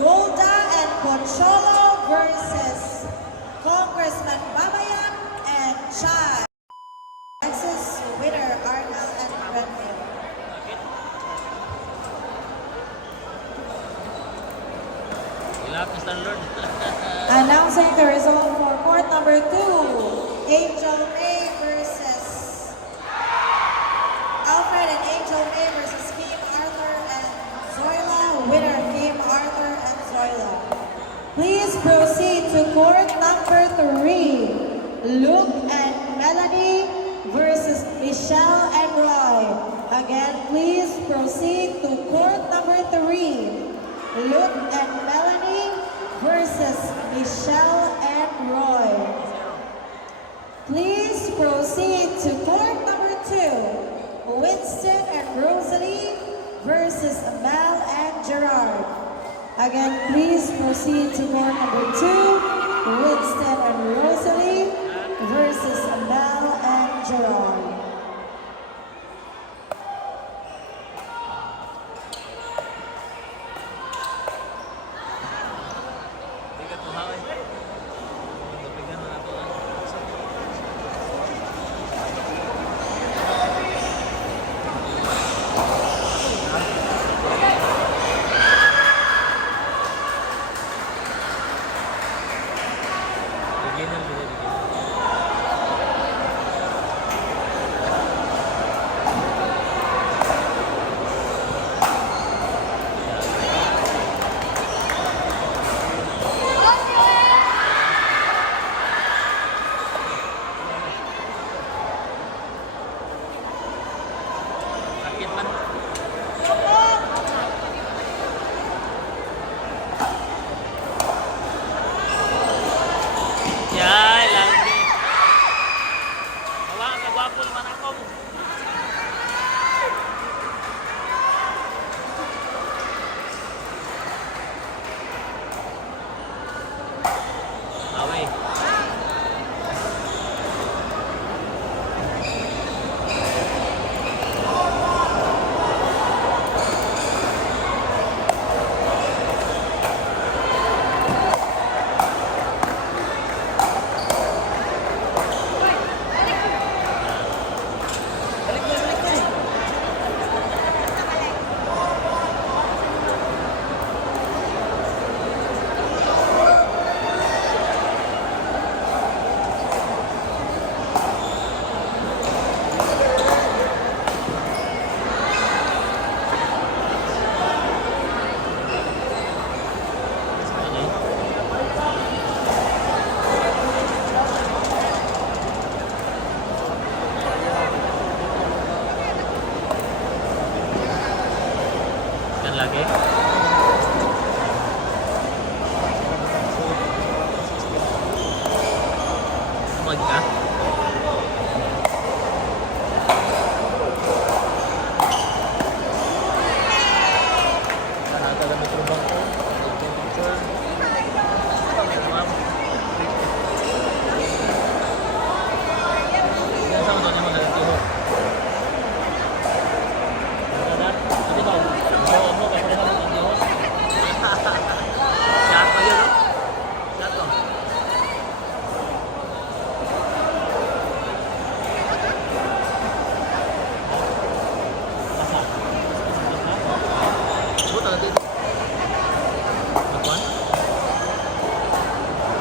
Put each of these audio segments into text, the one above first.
Golda-Pocholo versus Congressman Babayan and Chai. Texas winner Arnal and Redfield. Announcing the result for court number 2, Angel May versus Alfred and Angel May versus Kim Arthur and Zoila. Winner Kim Arthur and Zoila. Please proceed to court number 3, Luke and Melanie versus Michelle and Roy. Again, please proceed to court number 3, Luke and Melanie versus Michelle and Roy. Please proceed to court number 2, Winston and Rosalie versus Mel and Gerard. Again, please proceed to court number 2, Winston and Rosalie versus Mel and Gerard.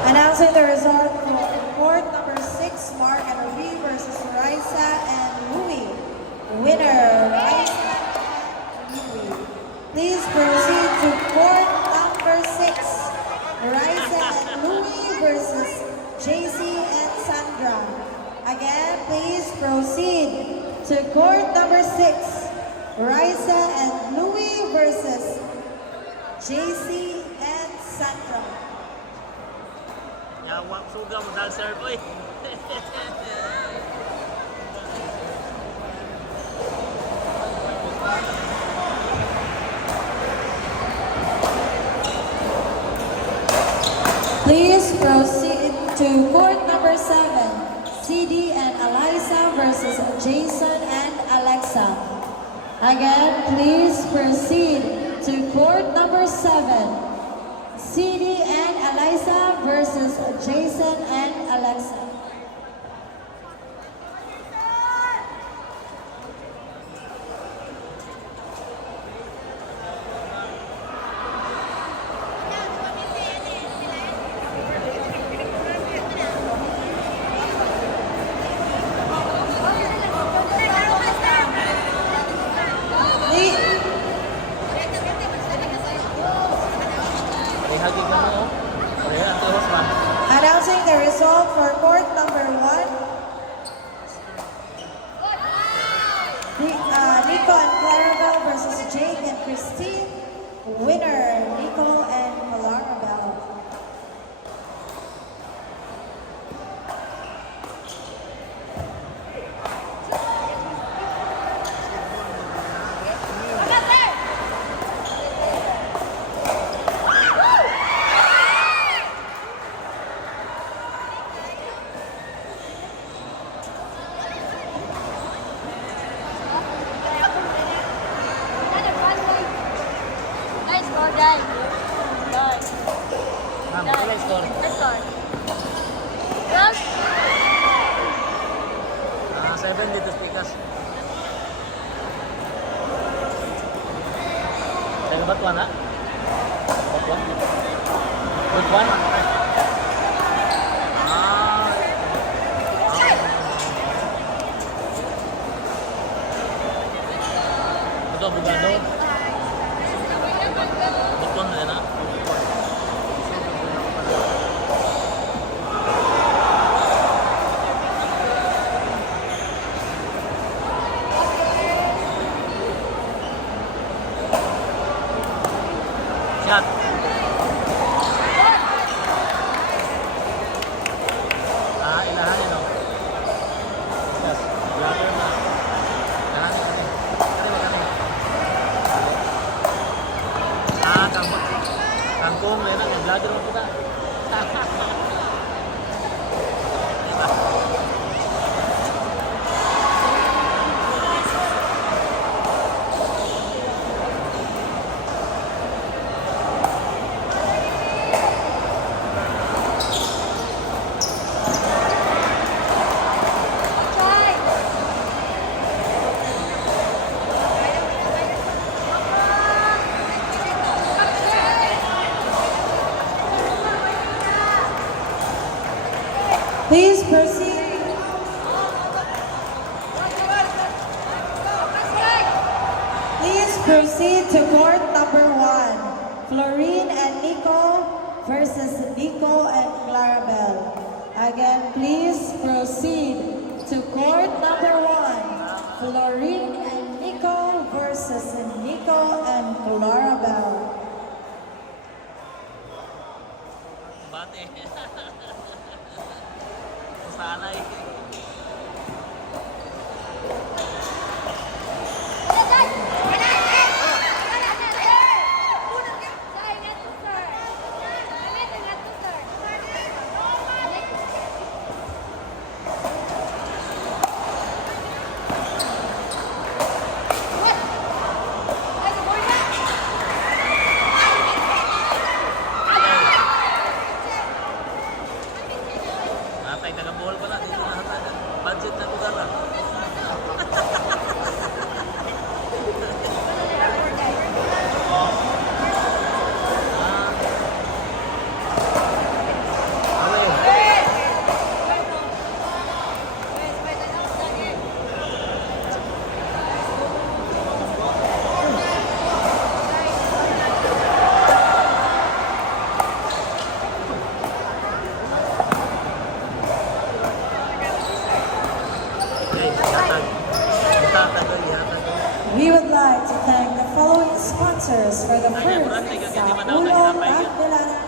Announcing the result for court number 6, Mark and Ruby versus Raisa and Louie. Winner, Raisa and Louie. Please proceed to court number 6, Raisa and Louie versus JC and Sandra. Again, please proceed to court number 6, Raisa and Louie versus JC and Sandra. Yawa suga mo dal sir boy. Please proceed to court number 7, CD and Eliza versus Jason and Alexa. Again, please proceed to court number 7, CD and Eliza versus Jason and Alexa. Announcing the result for court number 1. Nico and Clarabelle versus Jake and Christine. Winner, Nico and Clarabelle. Please proceed. Please proceed to court number 1. Florine and Nico versus Nico and Clarabelle. Again, please proceed to court number 1. Florine and Nico versus Nico and Clarabelle. Bohol pala, dito na budget na lugar lang. We would like to thank the following sponsors for the first Saulog Tagbilaran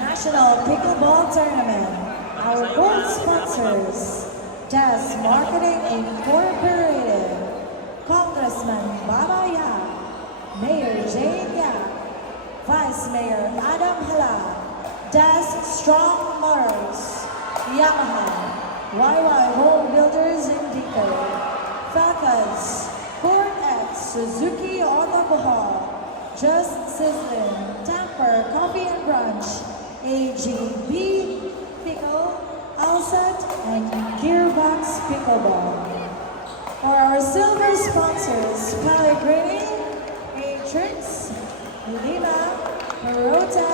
National Pickleball Tournament. Our board sponsors, 𝗕𝗲𝗴𝗏 Marketing Incorporated, Congressman Baba Yap, Mayor Jane Yap, Vice Mayor Adam Hala, 𝗕𝗲𝗴 Strong Motors, Yamaha, YY Home Builders Indico, Falcons, Ford X, Suzuki on the Bohol, Just Sizzling, Tamper Coffee and Branch, AGB Pickle, Alsat, and Gearbox Pickleball. For our silver sponsors, Pellegrini, Matrix, Lima, Perota,